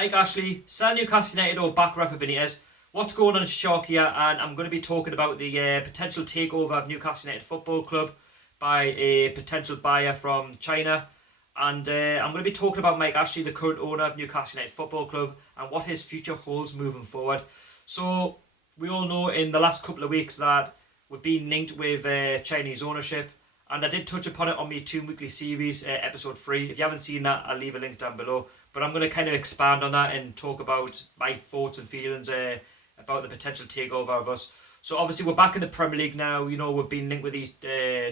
Mike Ashley, sell Newcastle United or back Rafa Benitez. What's going on, Shark here? And I'm going to be talking about the potential takeover of Newcastle United Football Club by a potential buyer from China. And I'm going to be talking about Mike Ashley, the current owner of Newcastle United Football Club, and what his future holds moving forward. So, we all know in the last couple of weeks that we've been linked with Chinese ownership. And I did touch upon it on my 2 weekly series, episode 3. If you haven't seen that, I'll leave a link down below. But I'm going to kind of expand on that and talk about my thoughts and feelings about the potential takeover of us. So obviously we're back in the Premier League now. You know, we've been linked with these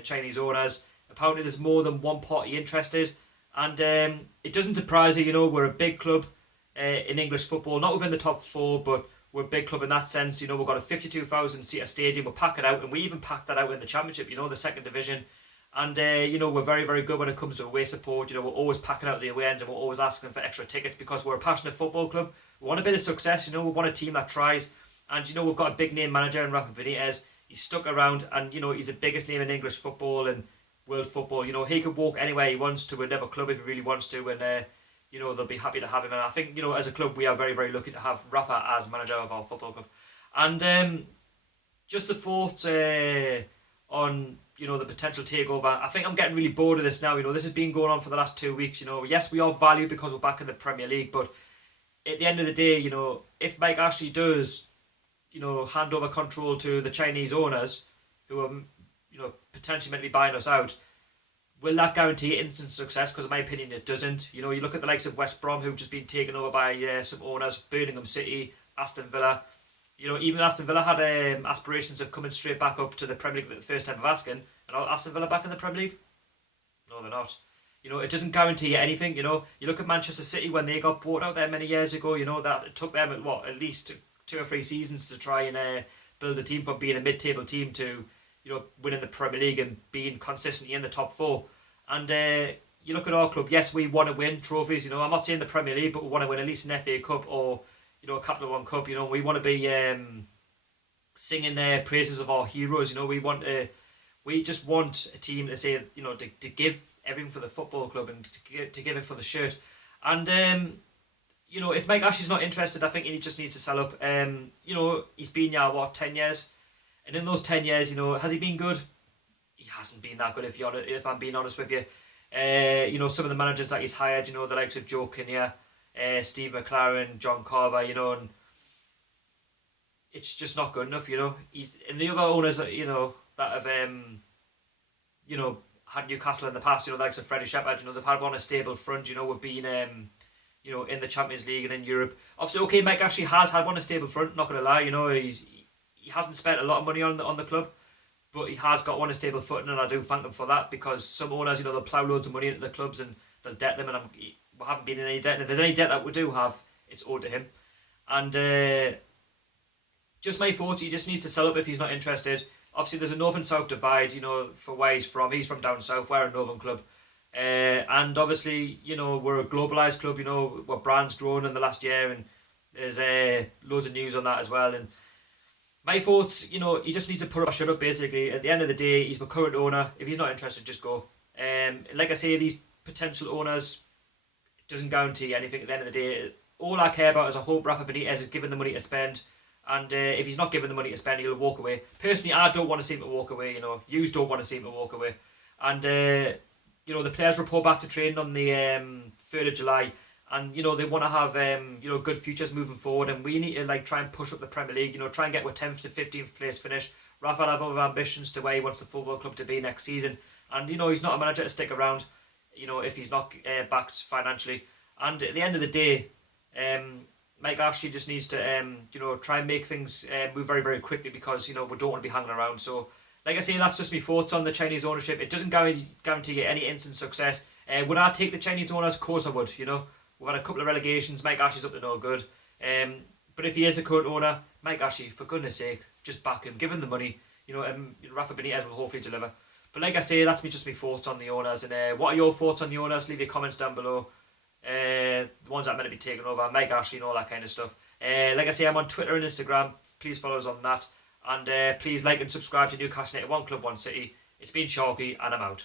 Chinese owners. Apparently there's more than one party interested. And it doesn't surprise you, you know, we're a big club in English football. Not within the top 4, but we're a big club in that sense. You know, we've got a 52,000 seater stadium. We'll pack it out, and we even packed that out in the Championship, you know, the second division. And, you know, we're very, very good when it comes to away support. You know, we're always packing out the away ends and we're always asking for extra tickets because we're a passionate football club. We want a bit of success, you know, we want a team that tries. And, you know, we've got a big name manager in Rafa Benitez. He's stuck around and, you know, he's the biggest name in English football and world football. You know, he could walk anywhere he wants to another club if he really wants to. And, you know, they'll be happy to have him. And I think, you know, as a club, we are very, very lucky to have Rafa as manager of our football club. And just the thoughts on, you know, the potential takeover. I think I'm getting really bored of this now. You know, this has been going on for the last 2 weeks. You know, yes, we are valued because we're back in the Premier League, but at the end of the day, you know, if Mike Ashley does, you know, hand over control to the Chinese owners, who are, you know, potentially meant to be buying us out, will that guarantee instant success? Because in my opinion, it doesn't. You know, you look at the likes of West Brom, who've just been taken over by some owners, Birmingham City, Aston Villa. You know, even Aston Villa had aspirations of coming straight back up to the Premier League at the first time of asking. And are Aston Villa back in the Premier League? No, they're not. You know, it doesn't guarantee you anything. You know, you look at Manchester City when they got bought out there many years ago. You know, that it took them, at least 2 or 3 seasons to try and build a team from being a mid-table team to, you know, winning the Premier League and being consistently in the top 4. And you look at our club, yes, we want to win trophies. You know, I'm not saying the Premier League, but we want to win at least an FA Cup or, you know, a Capital One Cup. You know, we want to be singing praises of our heroes. You know, we just want a team to say, you know, to give everything for the football club and to give it for the shirt. And you know, if Mike Ashley's not interested, I think he just needs to sell up. You know, he's been here 10 years, and in those 10 years, you know, has he been good? He hasn't been that good. If I'm being honest with you, you know, some of the managers that he's hired, you know, the likes of Joe Kinnear, Steve McLaren, John Carver, you know, and it's just not good enough, you know. And the other owners, you know, that have, you know, had Newcastle in the past, you know, the likes of Freddie Shepherd, you know, they've had one a stable front, you know, we've been, you know, in the Champions League and in Europe. Obviously, okay, Mike Ashley has had one a stable front, not going to lie, you know, he hasn't spent a lot of money on the club, but he has got one a stable footing, and I do thank him for that, because some owners, you know, they'll plough loads of money into the clubs and they'll debt them, and we haven't been in any debt, and if there's any debt that we do have, it's owed to him. And just my thoughts, he just needs to sell up if he's not interested. Obviously, there's a north and south divide, you know, for where he's from. He's from down south, we're a northern club. And obviously, you know, we're a globalised club, you know, our brand's grown in the last year, and there's loads of news on that as well. And my thoughts, you know, he just needs to put up or shut up, basically. At the end of the day, he's my current owner. If he's not interested, just go. Like I say, these potential owners, it doesn't guarantee anything at the end of the day. All I care about is I hope Rafa Benitez is given the money to spend. And if he's not given the money to spend, he'll walk away. Personally, I don't want to see him to walk away, you know. Yous don't want to see him to walk away. And, you know, the players report back to training on the 3rd of July. And, you know, they want to have, you know, good futures moving forward. And we need to, like, try and push up the Premier League. You know, try and get with 10th to 15th place finish. Rafa will have other ambitions to where he wants the football club to be next season. And, you know, he's not a manager to stick around, you know, if he's not backed financially. And at the end of the day, Mike Ashley just needs to, you know, try and make things move very, very quickly, because, you know, we don't want to be hanging around. So, like I say, that's just my thoughts on the Chinese ownership. It doesn't guarantee you any instant success. Would I take the Chinese owners? Of course I would, you know. We've had a couple of relegations. Mike Ashley's up to no good. But if he is a current owner, Mike Ashley, for goodness sake, just back him. Give him the money. You know, Rafa Benitez will hopefully deliver. But like I say, that's just my thoughts on the owners. And what are your thoughts on the owners? Leave your comments down below. The ones that are meant to be taken over, Mike Ashley and all that kind of stuff. Like I say, I'm on Twitter and Instagram. Please follow us on that. And please like and subscribe to Newcastle United, One Club, One City. It's been Sharky, and I'm out.